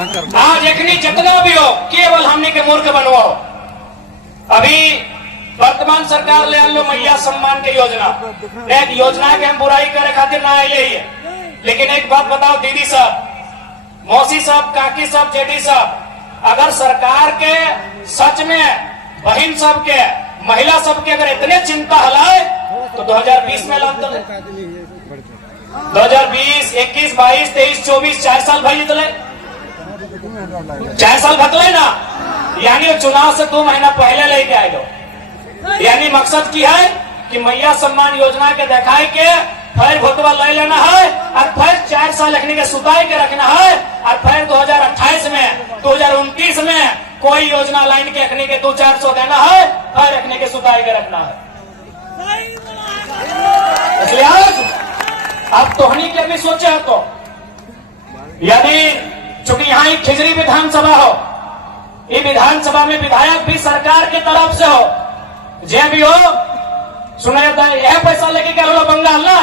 आज एकनी जितना भी हो केवल हमने के मूर्ख बनवाओ। अभी वर्तमान सरकार ले आन लो मैया सम्मान के योजना, एक योजना के हम बुराई करे खातिर ना आए ही है। लेकिन एक बात बताओ दीदी साहब, मौसी साहब, काकी साहब, जेठी साहब, अगर सरकार के सच में बहन सब के, महिला सब के अगर इतने चिंता हलाए तो 2020 में लान 2020, 21, 22, 23, 24 4 साल भाई जितले 4 साल भतले ना, यानी चुनाव से 2 महीना पहले लेके आए लो। यानी मकसद की है कि मैया सम्मान योजना के दिखाए के फिर भोटवा ले लेना है और फिर 4 साल रखने के सुताई के रखना है और फिर 2028 में 2029 में कोई योजना लाइन के रखने के 200-400 देना है, फिर रखने के सुताई के रखना है। इसलिए आज अब तोहनी के भी सोचे हो तो, यदि चूंकि यहाँ एक खिजरी विधानसभा हो, ये विधानसभा में विधायक भी सरकार की तरफ से हो, जे भी हो सुना जाता है यह पैसा लेके क्या लो बंगाल ना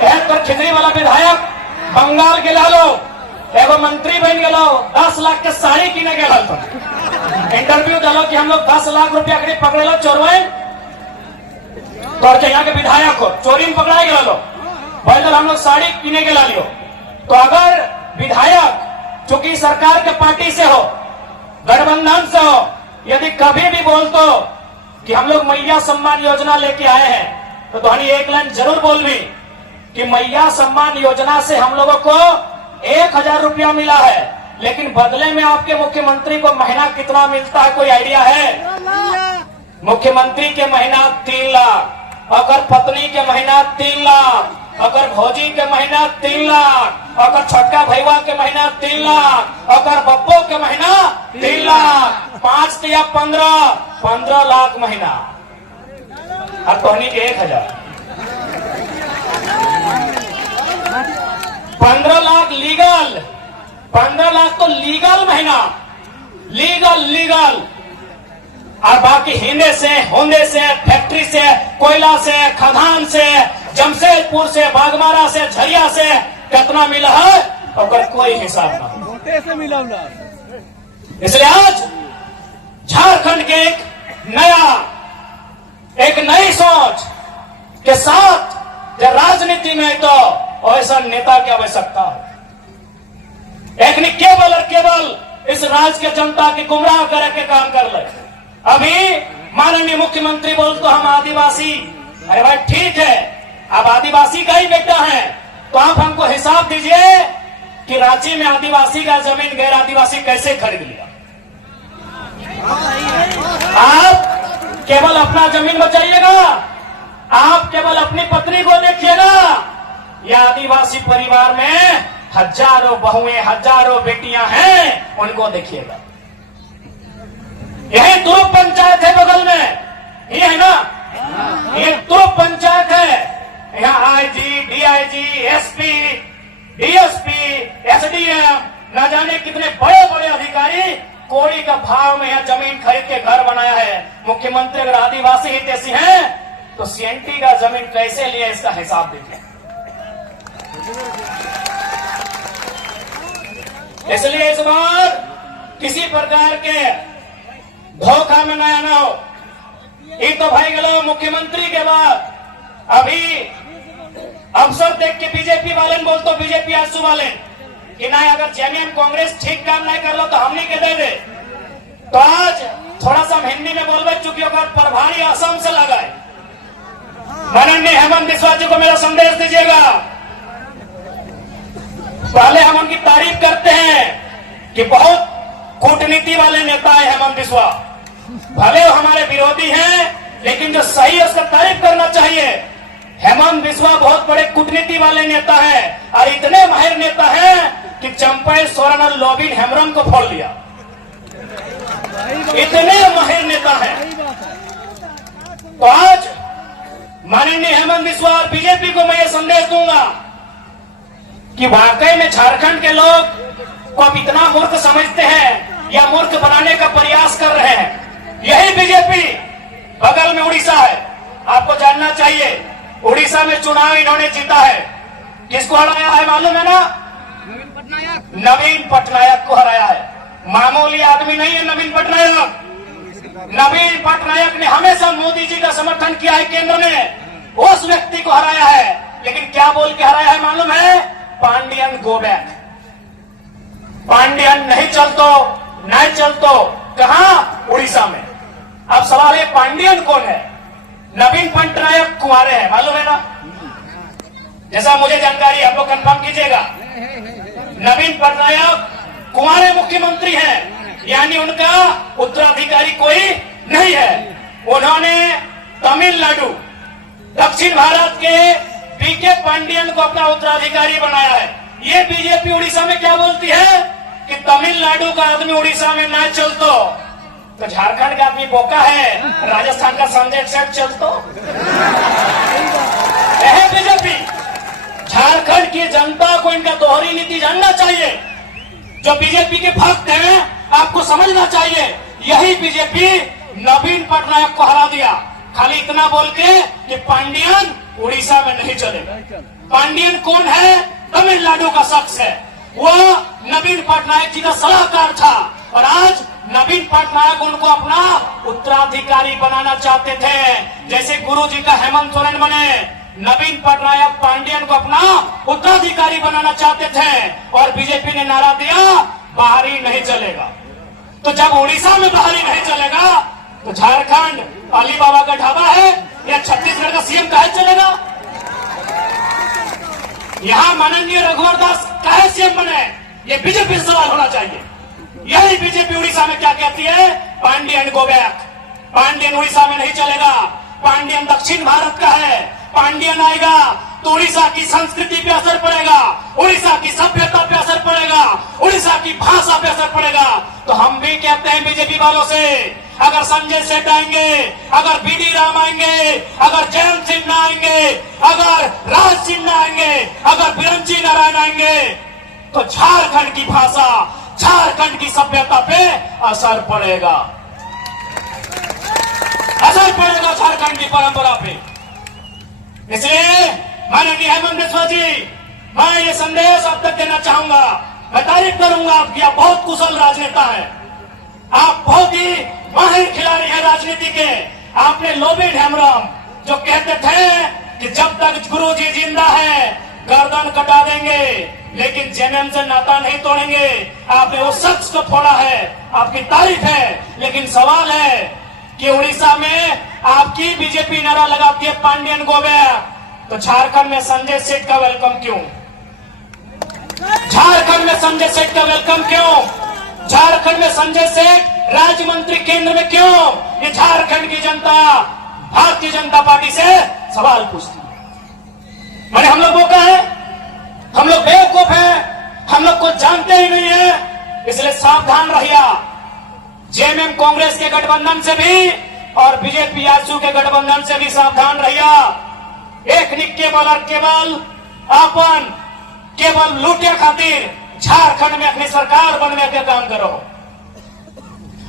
है तो खिजरी वाला विधायक बंगाल के लो, एगो मंत्री बन गए 10 लाख के साड़ी किने गए तो इंटरव्यू डालो कि हम लोग 10 लाख रुपया करीब पकड़े लो चोरवाई तो यहाँ के विधायक हो चोरी में पकड़ाए गए लो भाई हम लोग साड़ी किने के ला लियो। तो अगर विधायक चूंकि सरकार के पार्टी से हो, गठबंधन से हो, यदि कभी भी बोल तो कि हम लोग मैया सम्मान योजना लेके आए हैं तो धोनी एक लाइन जरूर बोल भी कि मैया सम्मान योजना से हम लोगों को 1000 रुपया मिला है, लेकिन बदले में आपके मुख्यमंत्री को महीना कितना मिलता है कोई आइडिया है? मुख्यमंत्री के महीना 3 लाख, अगर पत्नी के महीना 3 लाख, अगर भौजी के महीना 3 लाख, अगर छोटका भैया के महीना 3 लाख, अगर बब्बो के महीना 3 लाख, 5 या 15 लाख महीना और तोहनी के 1000, 15 लाख लीगल, 15 लाख तो लीगल महीना, लीगल और बाकी हिंदे से, होंदे से, फैक्ट्री से, कोयला से, खदान से, जमशेदपुर से, बागमारा से, झरिया से कितना मिला है और कोई हिसाब ना से मिला। इसलिए आज झारखंड के एक नई सोच के साथ जो राजनीति में तो ऐसा नेता की आवश्यकता है। एक ने केवल और केवल इस राज्य के जनता की गुमराह करके काम कर ले। अभी माननीय मुख्यमंत्री बोल तो हम आदिवासी, अरे भाई ठीक है, आप आदिवासी का ही बेटा है तो आप हमको हिसाब दीजिए कि रांची में आदिवासी का जमीन गैर आदिवासी कैसे खरीद लिया। आप केवल अपना जमीन बचाइएगा, आप केवल अपनी पत्नी को देखिएगा, या आदिवासी परिवार में हजारों बहुएं, हजारों बेटियां हैं, उनको देखिएगा। यही तुरुप पंचायत है बगल में, ये है ना, ये तुरुप पंचायत है। यहाँ IG, DIG, SP, DSP, SDM, न जाने कितने बड़े बड़े अधिकारी कोड़ी का भाव में यहाँ जमीन खरीद के घर बनाया है। मुख्यमंत्री अगर आदिवासी हितैषी हैं तो सीएनटी का जमीन कैसे लिया इसका हिसाब देखिए। इसलिए इस बार किसी प्रकार के धोखा में नया ना हो। ये तो भाई गलो मुख्यमंत्री के बाद अभी अवसर देख के बीजेपी वाले बोल तो बीजेपी आंसू वाले कि ना अगर जेएमएम कांग्रेस ठीक काम नहीं कर लो तो हमने के दे दे। तो आज थोड़ा सा हिंदी में बोलवे चूंकि अगर प्रभारी असम से लगा है, माननीय हेमंत बिस्वा जी को मेरा संदेश दीजिएगा। पहले हम उनकी तारीफ करते हैं कि बहुत कूटनीति वाले नेता है हेमंत बिस्वा, भले वो हमारे विरोधी हैं लेकिन जो सही है उसका तारीफ करना चाहिए। हेमंत बिस्वा बहुत बड़े कूटनीति वाले नेता हैं और इतने माहिर नेता हैं कि चंपाई सोरेन और लोबिन हेम्ब्रम को फोड़ लिया। इतने माहिर नेता हैं। तो आज माननीय हेमंत बिस्वा और बीजेपी को मैं ये संदेश दूंगा कि वाकई में झारखंड के लोग को आप इतना मूर्ख समझते हैं या मूर्ख बनाने का प्रयास कर रहे हैं। यही बीजेपी बगल में उड़ीसा है, आपको जानना चाहिए उड़ीसा में चुनाव इन्होंने जीता है, किसको हराया है मालूम है ना? नवीन पटनायक को हराया है। मामूली आदमी नहीं है नवीन पटनायक। नवीन पटनायक ने हमेशा मोदी जी का समर्थन किया है केंद्र में, उस व्यक्ति को हराया है। लेकिन क्या बोल के हराया है मालूम है? Pandian go back. पांडियन नहीं चलतो कहां? उड़ीसा में। अब सवाल है पांडियन कौन है? नवीन पटनायक कुंवारे हैं, मालूम है ना? जैसा मुझे जानकारी, आप लोग कंफर्म कीजिएगा। नवीन पटनायक कुंवारे मुख्यमंत्री हैं, यानी उनका उत्तराधिकारी कोई नहीं है। उन्होंने तमिलनाडु, दक्षिण भारत के पीके पांडियन को अपना उत्तराधिकारी बनाया है। ये बीजेपी उड़ीसा में क्या बोलती है कि तमिलनाडु का आदमी उड़ीसा में ना चलतो, तो झारखंड का आदमी बोका है, राजस्थान का संजय सेठ चलतो। यह बीजेपी। झारखंड की जनता को इनका दोहरी नीति जानना चाहिए। जो बीजेपी के भक्त हैं, आपको समझना चाहिए, यही बीजेपी नवीन पटनायक को हरा दिया, खाली इतना बोल के कि पांडियन उड़ीसा में नहीं चलेगा। पांडियन कौन है? तमिलनाडु का शख्स है। वो नवीन पटनायक जी का सलाहकार था और आज नवीन पटनायक उनको अपना उत्तराधिकारी बनाना चाहते थे। जैसे गुरु जी का हेमंत सोरेन बने, नवीन पटनायक पांडियन को अपना उत्तराधिकारी बनाना चाहते थे और बीजेपी ने नारा दिया बाहरी नहीं चलेगा। तो जब उड़ीसा में बाहरी नहीं चलेगा तो झारखंड अली बाबा का ढाबा है या छत्तीसगढ़ का सीएम काहे चलेगा? यहाँ माननीय रघुवर दास काहे सीएम बने? ये बीजेपी से सवाल होना चाहिए। यही बीजेपी उड़ीसा में क्या कहती है? Pandian go back. पांडियन उड़ीसा में नहीं चलेगा। पांडियन दक्षिण भारत का है। पांडियन आएगा तो उड़ीसा की संस्कृति पे असर पड़ेगा, उड़ीसा की सभ्यता पे असर पड़ेगा, उड़ीसा की भाषा पे असर पड़ेगा। तो हम भी कहते हैं बीजेपी वालों से, अगर संजय सेठ आएंगे, अगर बीडी राम आएंगे, अगर जयंत सिन्हा आएंगे, अगर राज सिन्हा आएंगे, अगर बिरंची नारायण आएंगे, तो झारखंड की भाषा, झारखंड की सभ्यता पे असर पड़ेगा, असर पड़ेगा झारखंड की परंपरा पे। इसलिए माननीय हेमंत बिस्वा जी, मैं ये संदेश अब तक देना चाहूंगा। मैं तारीफ करूंगा आपकी, आप बहुत कुशल राजनेता है, आप बहुत ही माहिर खिलाड़ी हैं राजनीति के। आपने लोबी हेमराम जो कहते थे कि जब तक गुरु जी जिंदा है गर्दन कटा देंगे लेकिन जेएमएम से नाता नहीं तोड़ेंगे, आपने उस शख्स को फोड़ा है, आपकी तारीफ है। लेकिन सवाल है कि उड़ीसा में आपकी बीजेपी नारा लगाती है पांडियन गो बैक, तो झारखंड में संजय सेठ का वेलकम क्यों? झारखंड में संजय सेठ का वेलकम क्यों? झारखंड में संजय सेठ राज्य मंत्री केंद्र में क्यों? ये झारखंड की जनता भारतीय जनता पार्टी से सवाल पूछती है। मैंने हम लोग बोका है, हम लोग बेवकूफ हैं, हम लोग को जानते ही नहीं है, इसलिए सावधान रहिए। जेएमएम कांग्रेस के गठबंधन से भी और बीजेपी आजसू के गठबंधन से भी सावधान रहिए। एक निक केवल और केवल लूटे खातिर झारखंड में अपनी सरकार बनने का काम करो।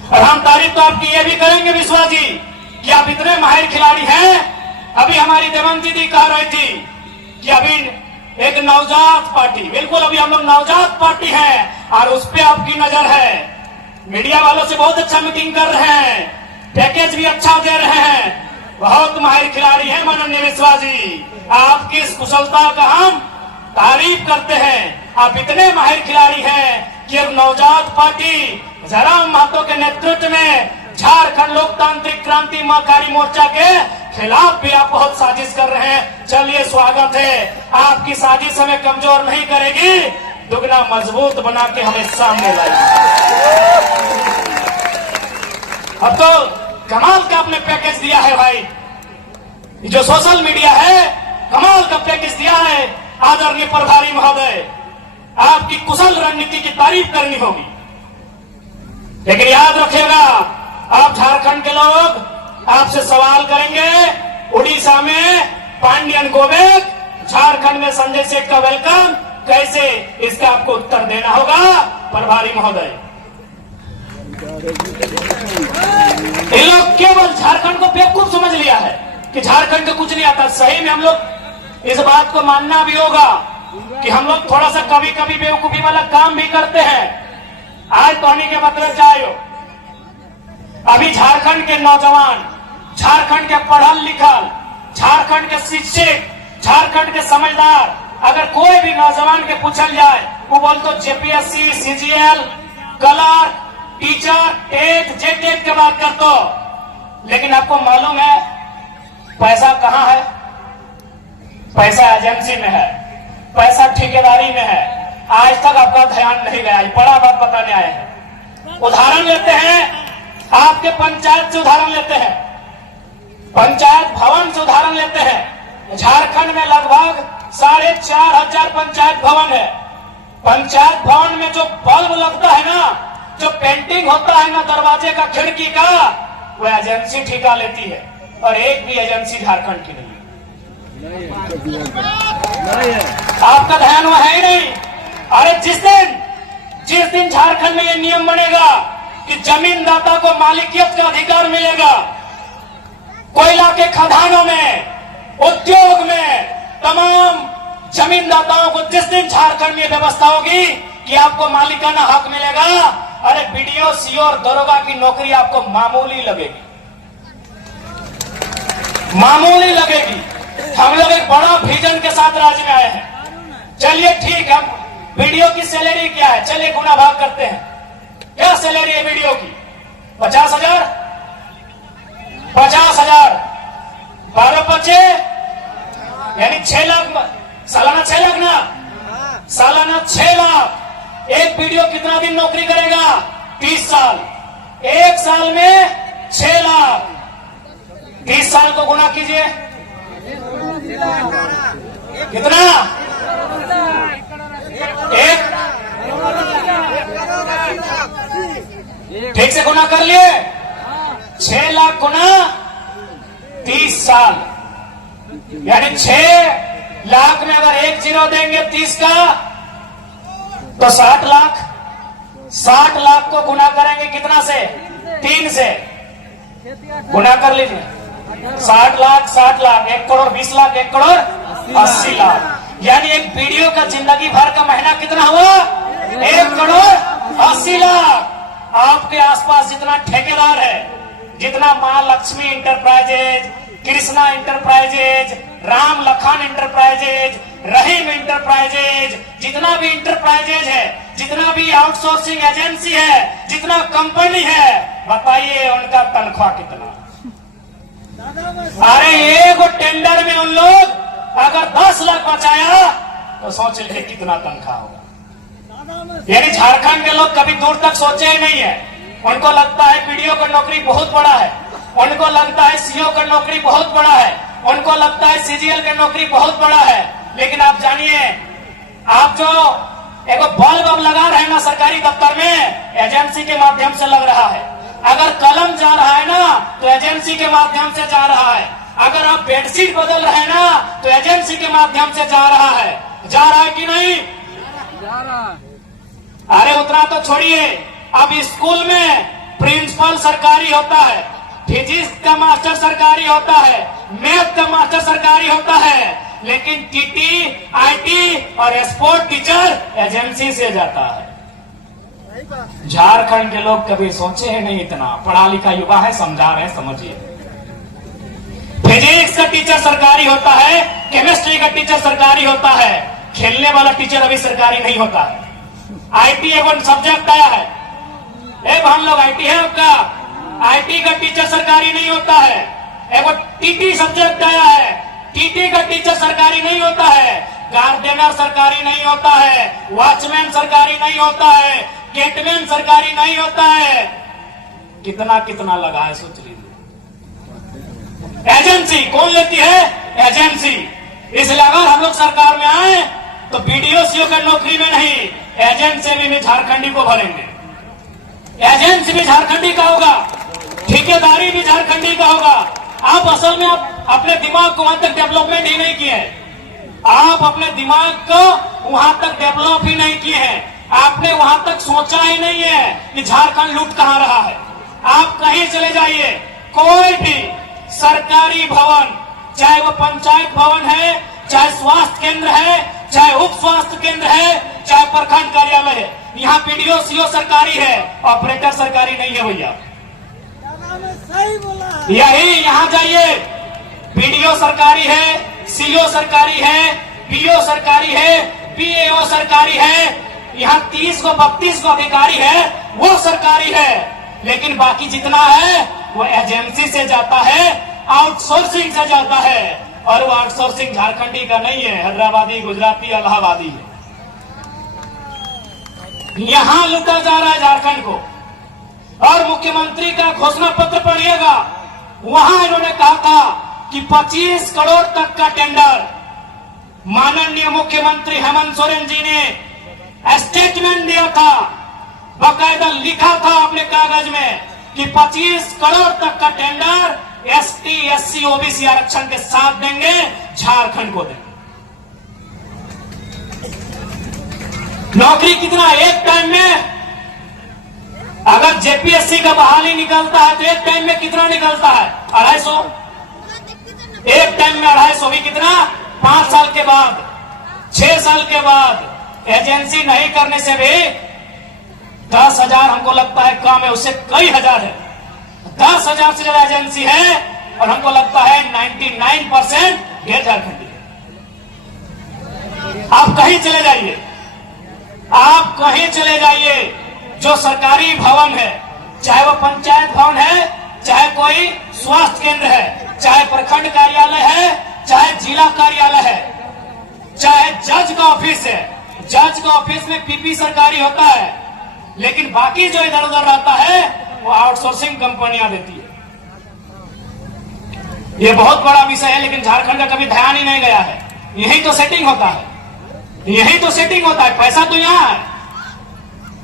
और हम तारीफ तो आपकी ये भी करेंगे विश्वास जी कि आप इतने माहिर खिलाड़ी हैं। अभी हमारी देवंती दीदी कह रही थी कि अभी एक नवजात पार्टी, बिल्कुल अभी हम लोग नवजात पार्टी हैं और उस पर आपकी नजर है। मीडिया वालों से बहुत अच्छा मीटिंग कर रहे हैं, पैकेज भी अच्छा दे रहे हैं, बहुत माहिर खिलाड़ी हैं माननीय विश्वास जी। आपकी इस कुशलता का हम तारीफ करते हैं। आप इतने माहिर खिलाड़ी हैं कि एक नवजात पार्टी जयराम महतो के नेतृत्व में झारखंड लोकतांत्रिक क्रांति महाकारी मोर्चा के खिलाफ भी आप बहुत साजिश कर रहे हैं। चलिए स्वागत है, आपकी साजिश हमें कमजोर नहीं करेगी, दुगना मजबूत बना के हमें सामने लाएगी। अब तो कमाल का आपने पैकेज दिया है भाई, जो सोशल मीडिया है कमाल का पैकेज दिया है। आदरणीय प्रभारी महोदय, आपकी कुशल रणनीति की तारीफ करनी होगी, लेकिन याद रखिएगा आप झारखंड के लोग आपसे सवाल करेंगे उड़ीसा में पांडियन गो बैक, झारखंड में संजय सेठ का वेलकम, कैसे? इसका आपको उत्तर देना होगा प्रभारी महोदय। ये लोग केवल झारखंड को बेवकूफ समझ लिया है कि झारखंड को कुछ नहीं आता। सही में हम लोग इस बात को मानना भी होगा कि हम लोग थोड़ा सा कभी कभी बेवकूफी वाला काम भी करते हैं। आज तोहनी के मतलब चाहो, अभी झारखंड के नौजवान, झारखंड के पढ़ल लिखल, झारखंड के शिक्षित, झारखंड के समझदार, अगर कोई भी नौजवान के पूछल जाए, वो बोल तो JPSC, CGL, clerk, teacher, TET, JTET की बात कर दो। लेकिन आपको मालूम है पैसा कहां है? पैसा एजेंसी में है, पैसा ठेकेदारी में है। आज तक आपका ध्यान नहीं गया। बड़ा बात बताने आए हैं। उदाहरण लेते हैं, आपके पंचायत से उदाहरण लेते हैं, पंचायत भवन से उदाहरण लेते हैं। झारखंड में लगभग 4,500 पंचायत भवन है। पंचायत भवन में जो बल्ब लगता है ना, जो पेंटिंग होता है ना दरवाजे का, खिड़की का, वो एजेंसी ठेका लेती है। और एक भी एजेंसी झारखंड की नहीं है। आपका ध्यान वह है ही नहीं। अरे जिस दिन झारखंड में ये नियम बनेगा कि जमीनदाता को मालिकियत का अधिकार मिलेगा, कोयला के खदानों में, उद्योग में, तमाम जमीनदाताओं को जिस दिन झारखंड में व्यवस्था होगी कि आपको मालिकाना हक मिलेगा, अरे बीडीओ, सीओ और दरोगा की नौकरी आपको मामूली लगेगी, मामूली लगेगी। हम लोग एक बड़ा विजन के साथ राज्य में आए हैं। चलिए ठीक है, बीडीओ की सैलरी क्या है? चलिए गुना भाग करते हैं। क्या सैलरी है बीडीओ की? 50,000, 50,000, 12/5 यानी 6 लाख, सालाना 6 लाख ना, सालाना 6 लाख। एक बीडीओ कितना दिन नौकरी करेगा? 30 साल। एक साल में 6 लाख, 30 साल को गुना कीजिए, कितना? एक, ठीक से गुना कर लिए, 6 लाख गुना 30 साल, यानी 6 लाख में अगर 1 जीरो देंगे 30 का तो 60 लाख। 60 लाख को गुना करेंगे कितना से? 3 से गुना कर लीजिए। 60 लाख, 60 लाख, 1 करोड़ 20 लाख, 1 करोड़ 80 लाख, यानी एक बीडीओ का जिंदगी भर का महीना कितना हुआ? 1 करोड़ 80 लाख। आपके आसपास जितना ठेकेदार है, जितना मां Lakshmi enterprises, Krishna enterprises, Ram Lakhan enterprises, Rahim enterprises, जितना भी इंटरप्राइजेज है, जितना भी आउटसोर्सिंग एजेंसी है, जितना कंपनी है, बताइए उनका तनख्वाह कितना? अरे एक टेंडर में उन लोग अगर 10 लाख बचाया तो सोच लीजिए कितना तनख्वाह होगा। यानी झारखंड के लोग कभी दूर तक सोचे ही नहीं है। उनको लगता है बीडीओ का नौकरी बहुत बड़ा है, उनको लगता है सीओ का नौकरी बहुत बड़ा है, उनको लगता है सीजीएल का नौकरी बहुत बड़ा है। लेकिन आप जानिए, आप जो एक बल्ब लगा रहे हैं ना सरकारी दफ्तर में, एजेंसी के माध्यम से लग रहा है। अगर कलम जा रहा है ना तो एजेंसी के माध्यम से जा रहा है। अगर आप बेडशीट बदल रहे हैं ना तो एजेंसी के माध्यम से जा रहा है। जा रहा है कि नहीं? जा रहा है। अरे उतना तो छोड़िए, अब स्कूल में प्रिंसिपल सरकारी होता है, फिजिक्स का मास्टर सरकारी होता है, मैथ का मास्टर सरकारी होता है, लेकिन टीटी, आईटी और स्पोर्ट टीचर एजेंसी से जाता है। झारखंड के लोग कभी सोचे हैं नहीं इतना। पढ़ा लिखा युवा है, समझा रहे हैं, समझिए। फिजिक्स का टीचर सरकारी होता है, केमिस्ट्री का टीचर सरकारी होता है, खेलने वाला टीचर अभी सरकारी नहीं होता है। आईटी एवं सब्जेक्ट आया है, हम लोग आईटी है आपका, आईटी का टीचर सरकारी नहीं होता है। एगो टीटी सब्जेक्ट आया है, टीटी का टीचर सरकारी नहीं होता है, गार्डनर सरकारी नहीं होता है, वॉचमैन सरकारी नहीं होता है, गेटमैन सरकारी नहीं होता है। कितना कितना लगा है सोच लीजिए। एजेंसी कौन लेती है? एजेंसी। इसलिए अगर हम लोग सरकार में आए तो बीडीओ सीओ का नौकरी में नहीं, एजेंसी भी झारखंडी को भरेंगे। एजेंसी भी झारखंडी का होगा, ठेकेदारी भी झारखंडी का होगा। आप असल में आप अपने दिमाग को वहां तक डेवलपमेंट ही नहीं किए हैं। आप अपने दिमाग को वहां तक डेवलप ही नहीं किए हैं। आपने वहां तक सोचा ही नहीं है कि झारखंड लूट कहां रहा है। आप कहीं चले जाइए, कोई भी सरकारी भवन, चाहे वो पंचायत भवन है, चाहे स्वास्थ्य केंद्र है, चाहे उप स्वास्थ्य केंद्र है, चाहे प्रखंड कार्यालय है। यहाँ पीडीओ सीओ सरकारी है, ऑपरेटर सरकारी नहीं है भैया। सही बोला। यही यहाँ जाइए, पीडीओ सरकारी है, सीओ सरकारी है, पीओ सरकारी है, पीएओ सरकारी है। यहाँ 30 को 32 को अधिकारी है, वो सरकारी है। लेकिन बाकी जितना है वो एजेंसी से जाता है, आउटसोर्सिंग से जाता है। और वो आउटसोर्सिंग झारखंडी का नहीं है, हैदराबादी, गुजराती, इलाहाबादी है। यहां लूटा जा रहा है झारखंड को। और मुख्यमंत्री का घोषणा पत्र पढ़िएगा, वहां इन्होंने कहा था कि 25 करोड़ तक का टेंडर। माननीय मुख्यमंत्री हेमंत सोरेन जी ने स्टेटमेंट दिया था, बाकायदा लिखा था अपने कागज में कि 25 करोड़ तक का टेंडर एसटी, एससी, ओबीसी आरक्षण के साथ देंगे, झारखंड को देंगे। नौकरी कितना एक टाइम में, अगर जेपीएससी का बहाली निकलता है तो एक टाइम में कितना निकलता है? 250। एक टाइम में 250 भी कितना? 5 साल के बाद, 6 साल के बाद। एजेंसी नहीं करने से भी 10,000 हमको लगता है कम है, उससे कई हजार है। 10,000 से ज्यादा एजेंसी है और हमको लगता है 99% गैर झारखंडी है। आप कहीं चले जाइए, आप कहीं चले जाइए, जो सरकारी भवन है, चाहे वो पंचायत भवन है, चाहे कोई स्वास्थ्य केंद्र है, चाहे प्रखंड कार्यालय है, चाहे जिला कार्यालय है, चाहे जज का ऑफिस है। जज का ऑफिस में पीपी सरकारी होता है, लेकिन बाकी जो इधर उधर रहता है वो आउटसोर्सिंग कंपनियां देती है। ये बहुत बड़ा विषय है, लेकिन झारखंड का कभी ध्यान ही नहीं गया है। यही तो सेटिंग होता है, यही तो सेटिंग होता है। पैसा तो यहाँ है,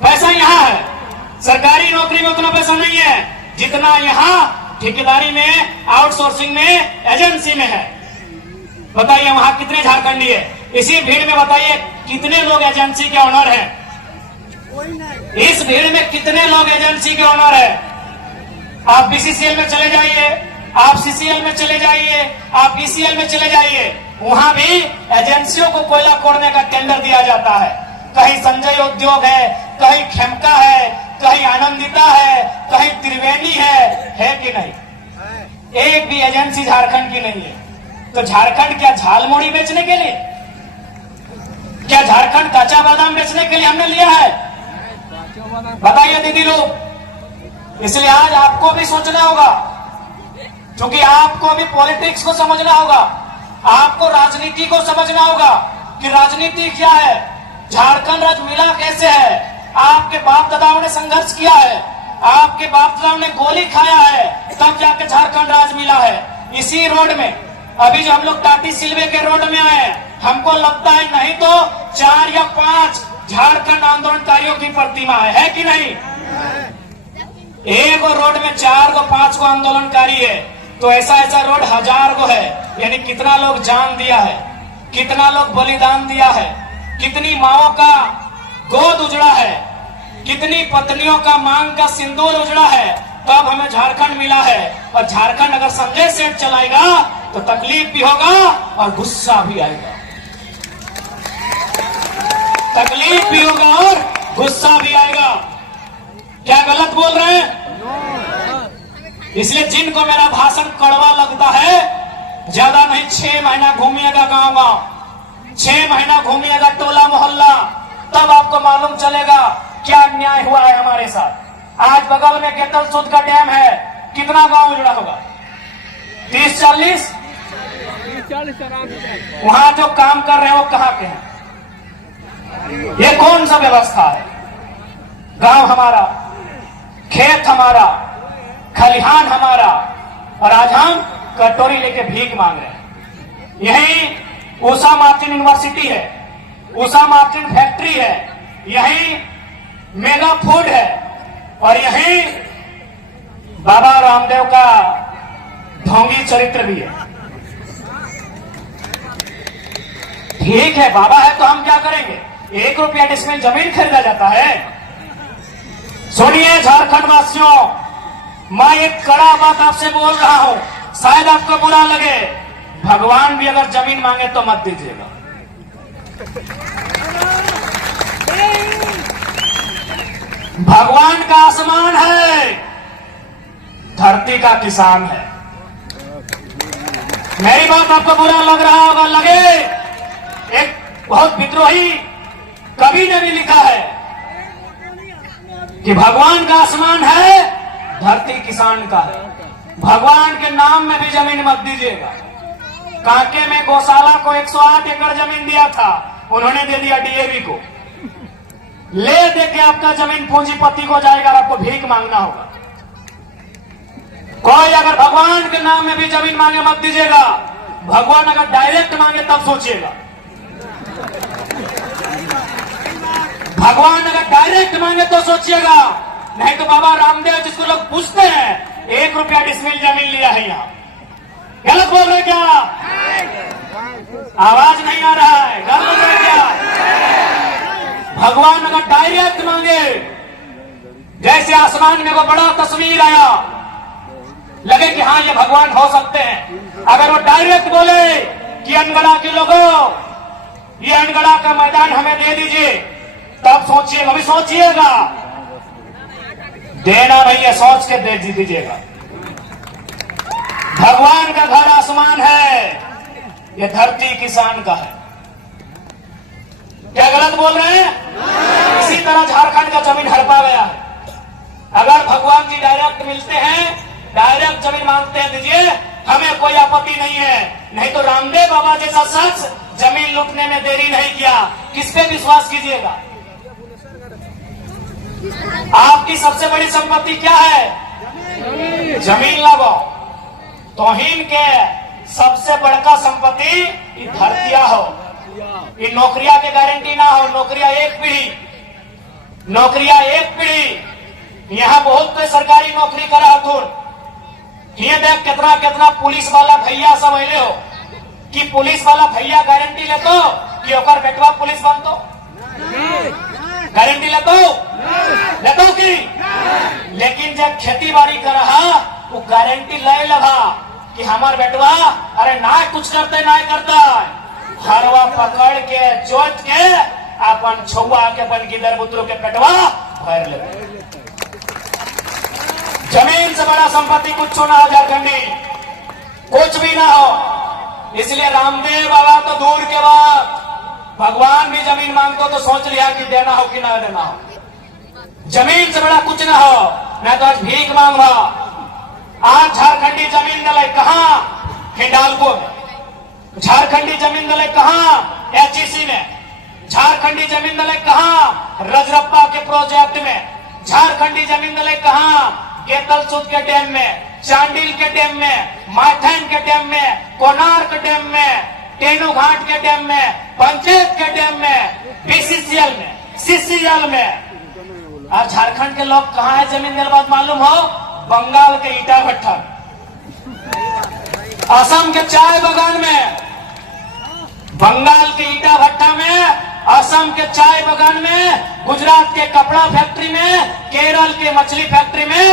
पैसा यहाँ है। सरकारी नौकरी में उतना पैसा नहीं है जितना यहाँ ठेकेदारी में, आउटसोर्सिंग में, एजेंसी में है। बताइए वहां कितने झारखंडी है? इसी भीड़ में बताइए कितने लोग एजेंसी के ऑनर हैं? इस भीड़ में कितने लोग एजेंसी के ऑनर है? आप बीसीसीएल में चले जाइए, आप सीसीएल में चले जाइए, आप ईसीएल में चले जाइए, वहां भी एजेंसियों को कोयला कोड़ने का टेंडर दिया जाता है। कहीं संजय उद्योग है, कहीं खेमका है, कहीं आनंदिता है, कहीं त्रिवेणी है कि नहीं? एक भी एजेंसी झारखंड की नहीं है। तो झारखंड क्या झालमुड़ी बेचने के लिए? क्या झारखंड कच्चा बादाम बेचने के लिए हमने लिया है? बताइए दीदी लोग। इसलिए आज आपको भी सोचना होगा, क्योंकि आपको भी पॉलिटिक्स को समझना होगा, आपको राजनीति को समझना होगा कि राजनीति क्या है, झारखंड राज्य मिला कैसे है। आपके बाप दादाओं ने संघर्ष किया है, आपके बाप दादाओं ने गोली खाया है, तब जाके झारखंड राज्य मिला है। इसी रोड में अभी जो हम लोग टाटी सिलवे के रोड में आए हैं, हमको लगता है नहीं तो 4 या 5 झारखंड आंदोलनकारियों की प्रतिमा है कि नहीं? एक रोड में 4 को 5 को आंदोलनकारी है, तो ऐसा रोड 1000 को है। यानी कितना लोग जान दिया है, कितना लोग बलिदान दिया है, कितनी माओं का गोद उजड़ा है, कितनी पत्नियों का मांग का सिंदूर उजड़ा है, तब हमें झारखंड मिला है। और झारखंड अगर संजय सेठ चलाएगा तो तकलीफ भी होगा और गुस्सा भी आएगा, तकलीफ भी होगा और गुस्सा भी आएगा। क्या गलत बोल रहे हैं? इसलिए जिनको मेरा भाषण कड़वा लगता है, ज्यादा नहीं 6 महीना घूमिएगा गांव-गांव, 6 महीना घूमिएगा टोला मोहल्ला, तब आपको मालूम चलेगा क्या अन्याय हुआ है हमारे साथ। आज बगल में गेतल सूद का डैम है, कितना गांव उजड़ा होगा? 30-40। वहां जो काम कर रहे हैं वो कहां के हैं? ये कौन सा व्यवस्था है? गांव हमारा, खेत हमारा, खलिहान हमारा, और आज हम कटोरी लेके भीख मांग रहे हैं। यही उषा मार्टिन यूनिवर्सिटी है, उषा मार्टिन फैक्ट्री है, यही मेगा फूड है, और यही बाबा रामदेव का ढोंगी चरित्र भी है। ठीक है, बाबा है तो हम क्या करेंगे? 1 रुपया डिसमिल जमीन खरीदा जाता है? सुनिए झारखंड वासियों, मैं एक कड़ा बात आपसे बोल रहा हूं, शायद आपको बुरा लगे, भगवान भी अगर जमीन मांगे तो मत दीजिएगा। भगवान का आसमान है, धरती का किसान है। मेरी बात आपको बुरा लग रहा होगा, लगे, एक बहुत विद्रोही कवि ने भी लिखा है कि भगवान का आसमान है, धरती किसान का है। भगवान के नाम में भी जमीन मत दीजिएगा। कांके में गौशाला को 108 एकड़ जमीन दिया था, उन्होंने दे दिया डीएवी को। ले दे के आपका जमीन पूंजीपति को जाएगा और आपको भीख मांगना होगा। कोई अगर भगवान के नाम में भी जमीन मांगे मत दीजिएगा। भगवान अगर डायरेक्ट मांगे तब सोचिएगा। भगवान अगर डायरेक्ट मांगे तो सोचिएगा, नहीं तो बाबा रामदेव जिसको लोग पूछते हैं 1 रुपया डिसमिल जमीन लिया है यहाँ, गलत बोल रहे क्या? आवाज नहीं आ रहा है, गलत बोल रहे क्या? भगवान अगर डायरेक्ट मांगे, जैसे आसमान में वो बड़ा तस्वीर आया, लगे कि हाँ ये भगवान हो सकते हैं। अगर वो डायरेक्ट बोले कि अनगढ़ा के लोगों, ये अनगढ़ा का मैदान हमें दे दीजिए, तब सोचिएगा, अभी सोचिएगा। देना नहीं है, सोच के दे दीजिएगा। भगवान का घर आसमान है, ये धरती किसान का है। क्या गलत बोल रहे हैं? इसी तरह झारखंड का जमीन हड़पा गया है। अगर भगवान जी डायरेक्ट मिलते हैं, डायरेक्ट जमीन मांगते हैं, दीजिए, हमें कोई आपत्ति नहीं है। नहीं तो रामदेव बाबा जैसा शख्स जमीन लूटने में देरी नहीं किया, किस पे विश्वास कीजिएगा? आपकी सबसे बड़ी संपत्ति क्या है? जमीन लगाओ। तौहीन के सबसे बड़का संपत्ति ये धरतिया हो। ये नौकरिया के गारंटी ना हो। नौकरिया एक पीढ़ी, नौकरिया एक पीढ़ी। यहाँ बहुत कोई सरकारी नौकरी करा हो। ये देख कितना कितना पुलिस वाला भैया सब अले हो कि पुलिस वाला भैया गारंटी लेतो कि ओकर बेटवा पुलिस बनतो। गारंटी लेतो की? लेकिन जब खेती बाड़ी कर रहा, वो गारंटी ले लगा कि हमार बेटवा अरे ना कुछ करते ना करता, हरवा पकड़ के चोट के अपन छुआ के अपन गिदर बुतरू के पेटवा भर ले। जमीन से बड़ा संपत्ति कुछ ना हो झारखंडी, कुछ भी ना हो। इसलिए रामदेव बाबा तो दूर के बाद, भगवान भी जमीन मांगतो तो सोच लिया कि देना हो कि ना देना हो। जमीन से बड़ा कुछ ना हो। मैं तो आज भीख मांगा। आज झारखंडी जमीन दले कहां? हिंडालको में। झारखंडी जमीन दले कहां? एचईसी में। झारखंडी जमीन दले कहां? रजरप्पा के प्रोजेक्ट में। झारखंडी जमीन दले कहां? गेतलसुद के डैम में, चांडिल के डैम में, माथैन के डैम में, कोणार्क डैम में, टेनू घाट के डैम में, पंचायत के डैम में, बीसीसीएल में, सीसीएल में। और झारखंड के लोग कहां है जमीन दिलबाद मालूम हो? बंगाल के ईटा भट्टा, असम के चाय बागान में, बंगाल के ईटा भट्टा में, असम के चाय बागान में, गुजरात के कपड़ा फैक्ट्री में, केरल के मछली फैक्ट्री में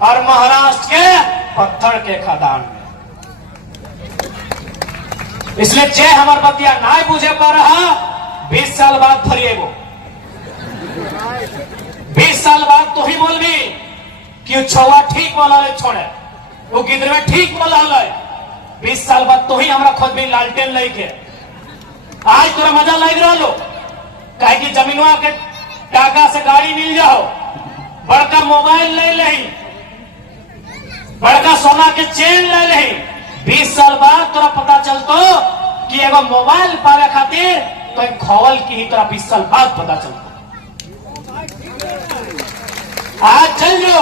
और महाराष्ट्र के पत्थर के खदान में। इसलिए जे हमार बतिया ना बुझे पा रहा, 20 साल बाद फरिएगो। 20 साल बाद तो ही बोलबी कि छुआ ठीक बोला ले, छोड़े वो गिदर में ठीक बोला ले। 20 साल बाद तो ही हमरा खुद भी लालटेन लेके आज तोरा मजा लग रहा लो, कहे कि जमीनवा के टाका से गाड़ी मिल जाओ, बड़का मोबाइल ले ले, बड़का सोना के चेन ले ले। 20 साल बाद तोरा पता चलतो कि एगो मोबाइल पावे खातिर तो एक खौल की ही तोरा 20 साल बाद पता चलतो। आज चल जो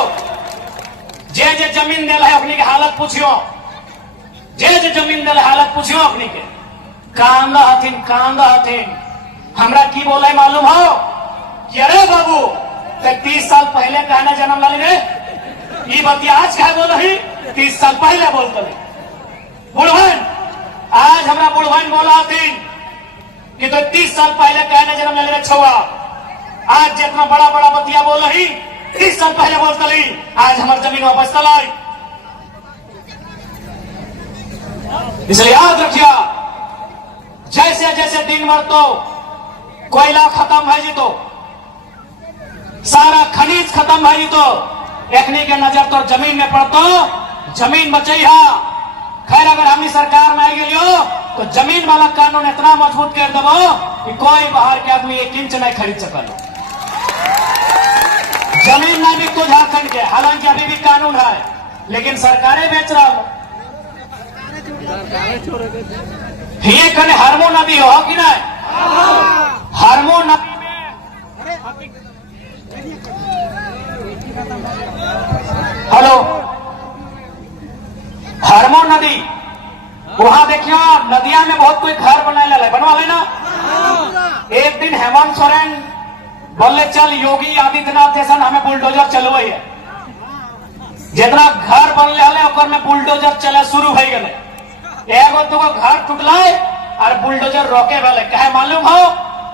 जे जे जमीन दिल है अपनी के हालत पूछियो, जे जे जमीन दिल हालत पूछियो अपनी के। कांदा हथिन हमरा की बोले मालूम हो कि अरे बाबू ते 30 साल पहले कहना जन्म लाली रे, ये बतिया आज कहे बोल रही, 30 साल पहले बोलते रही। बुढ़वन आज हमरा बुढ़वन बोला हथिन कि तो 30 साल पहले कहने जन्म लाली रे छुआ। आज जितना बड़ा बड़ा बतिया बोल रही, 30 साल पहले बोलते रही, आज हमार जमीन वापस तलाई। इसलिए याद रखिया, जैसे जैसे दिन भर तो कोयला खत्म है जी, तो सारा खनिज खत्म है जी, तो एखनी के नजर तो जमीन में पड़तो, जमीन बचई है। खैर अगर हमनी सरकार में आ गई तो जमीन वाला कानून इतना मजबूत कर देवो कि कोई बाहर के आदमी 1 इंच नहीं खरीद सकल। जमीन नहीं भी तो झारखंड के, हालांकि अभी भी कानून है, लेकिन सरकारें बेच रहा हो। ये कने हरमो नदी हो कि नहीं? हरमो नदी में हेलो, हरमो नदी वहां देखियो नदिया में बहुत कोई घर बनवा लेना। एक दिन हेमंत सोरेन बोले चल योगी आदित्यनाथ जैसा हमें बुलडोजर चलवाई है, जितना घर बनले ओकर में बुलडोजर चले शुरू हो गए। एगो दूगो घर टूटला और बुलडोजर रोके वाले कहे मालूम हो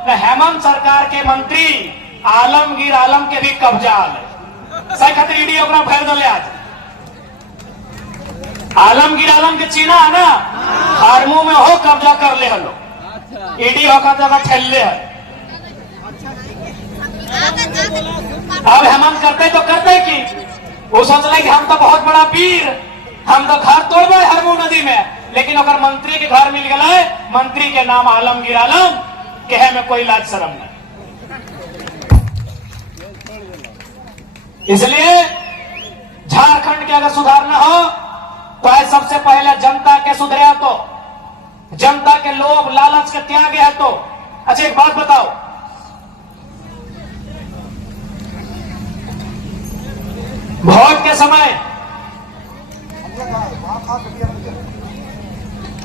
न, हेमंत सरकार के मंत्री आलमगीर आलम के भी कब्जा आले सही खातिर ईडी ओकरा भर दले। आज आलमगीर आलम के चीना है ना, हारमू में हो कब्जा कर ले हलो, ईडी होकर जगह ठेल ले है। अब हेमंत करते तो करते कि वो सोच रहे कि हम तो बहुत बड़ा वीर, हम तो घर तोड़बे हरमू नदी में, लेकिन अगर मंत्री के घर मिल गए, मंत्री के नाम आलमगीर आलम, कहे में कोई लाज शर्म नहीं। इसलिए झारखंड के अगर सुधारना हो तो सबसे पहले जनता के सुधरे, तो जनता के लोभ लालच के त्यागे है। तो अच्छा एक बात बताओ, वोट के समय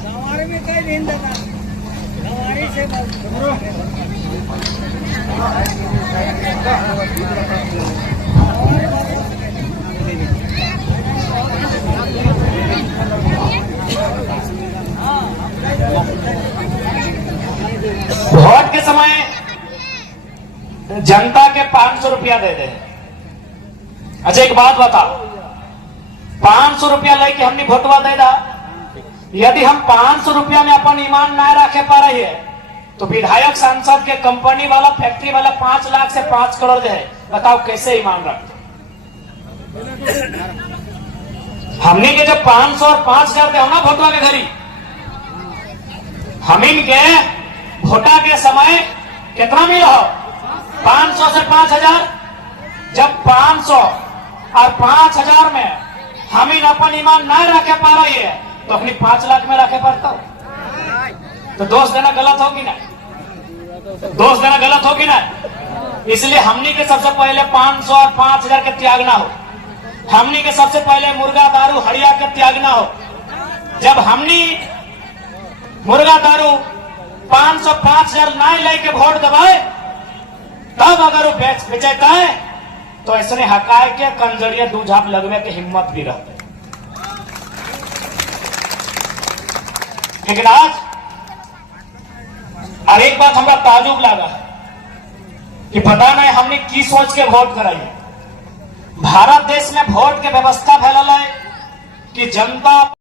हमारे में कोई नहीं देता, हमारी से वोट के समय जनता के 500 रुपया दे दे। अच्छा एक बात बताओ, 500 रुपया लेके हमने वोटवा दे दा, यदि हम 500 रुपया में अपन ईमान ना रखे पा रही है तो विधायक सांसद के कंपनी वाला फैक्ट्री वाला 5 लाख से 5 करोड़ दे, बताओ कैसे ईमान रखते। हमने के जब 500 और 5,000 दे ना वोटवा के घरी, हम इनके वोटा के समय कितना मिला हो, 500 से 5,000। जब 500 और 5,000 में हम इन अपन ईमान ना रखे पा रही है तो अपनी 5 लाख में रखे पड़ता हो, तो दोष देना गलत हो कि ना? दोष देना गलत हो कि ना? इसलिए हमनी के सबसे पहले 500 और 5,000 के त्यागना हो। हमनी के सबसे पहले मुर्गा दारू हड़िया के त्यागना हो। जब हमनी मुर्गा दारू 500 5,000 ना लेके वोट दबाए, तब अगर वो बेचता है तो ऐसे हकाय के कंजरिया दू झाप लगने की हिम्मत भी रहते। लेकिन आज और एक बात हमरा ताजुब लगा कि पता नहीं हमने की सोच के वोट कराई। भारत देश में वोट के व्यवस्था फैलल है कि जनता